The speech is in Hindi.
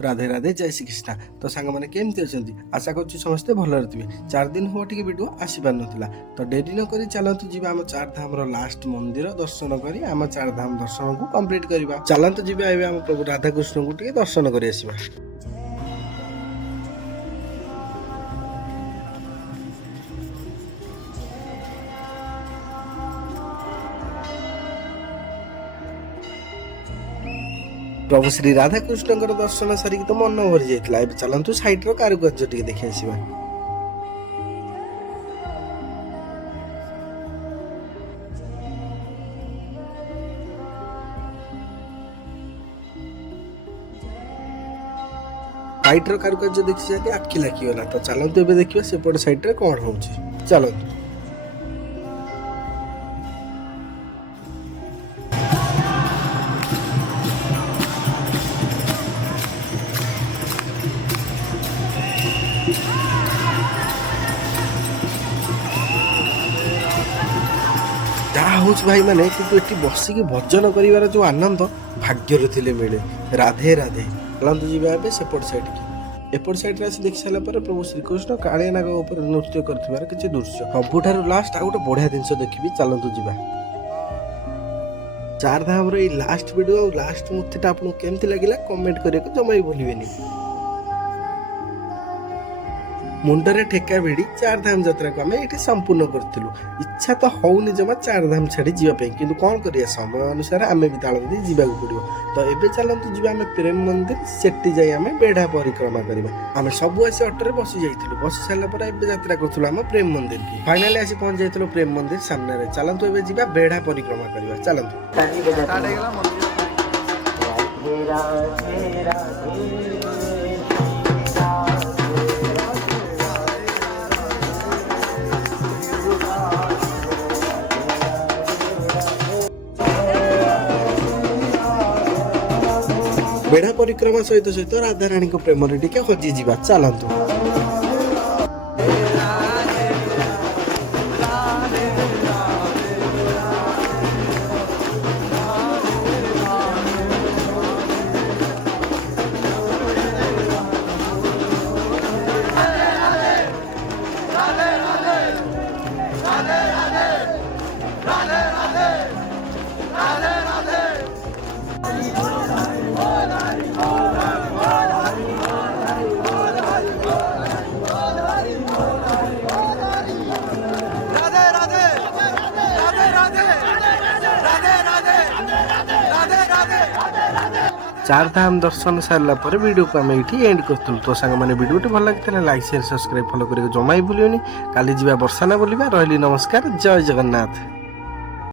राधे राधे जय श्री कृष्णा। तो सांग मैंने केमती अच्छा आशा कर समस्ते भलरे थे। 4 दिन हम टी वीडियो आसी पार ना तो डेरी न करी चलतु जी आम 4 धाम लास्ट मंदिर दर्शन कर आम 4 धाम दर्शन को कंप्लीट करवा। चलतु जी आम प्रभु राधाकृष्ण को टे दर्शन कर प्रभु श्री राधाकृष्ण दर्शन सारिक तो मन भरी जाता। चलतु सैड्र कारुकार्य टे देखी आसवा। सैड्र कारुकार्य देखी जाती आखि लागिगला। तो चलतु ए देखिए सेपट सैड्रे कौन हो। चलतु जहाँ हूँ भाई मैंने कि बसिक भजन कर जो आनंद भाग्य थे मिले। राधे राधे। चलतु जी सेपट साइड की एपट साइड आसी देखी सारापर प्रभु श्रीकृष्ण कालिया नाग उपर नृत्य कर किसी दृश्य सबुठार लास्ट आ गोटे बढ़िया जिन देखी। चलतु जी 4 धाम लास्ट वीडियो लास्ट मूर्ति आपको केमती लगे कमेंट करने जमा भी भूलें। मुंडरे ठेका भिड़ी 4 धाम यात्रा को आम ये संपूर्ण करूँ। इच्छा तो होनी जमा 4 धाम छाड़ी जावाई कि कौन करिया समय अनुसार आम भी ताल दी जावाक पड़ो। तो ये चलतु जी आम प्रेम मंदिर सेठी जाई आम बेढ़ा परिक्रमा करवा। आम सब आसी ऑटो बसी जाइलु। बसी सारापर यात्रा करूँ आम प्रेम मंदिर की फाइनाली आसी पहुंच जाइलु प्रेम मंदिर सामने। चलतु ए जा बेढ़ा परिक्रमा करवा। चलतु बेढ़ा परिक्रमा सहित सहित राधाराणी प्रेम टे हजि जा। चलतु चार धाम दर्शन सारा पर वीडियो को आम ये एंड करूँ। तो सांग मैंने वीडियो भल लगी लाइक शेयर सब्सक्राइब फॉलो करके जमा ही भूलियोनी। काली जा बर्षाना बोलिबा। रही नमस्कार। जय जगन्नाथ।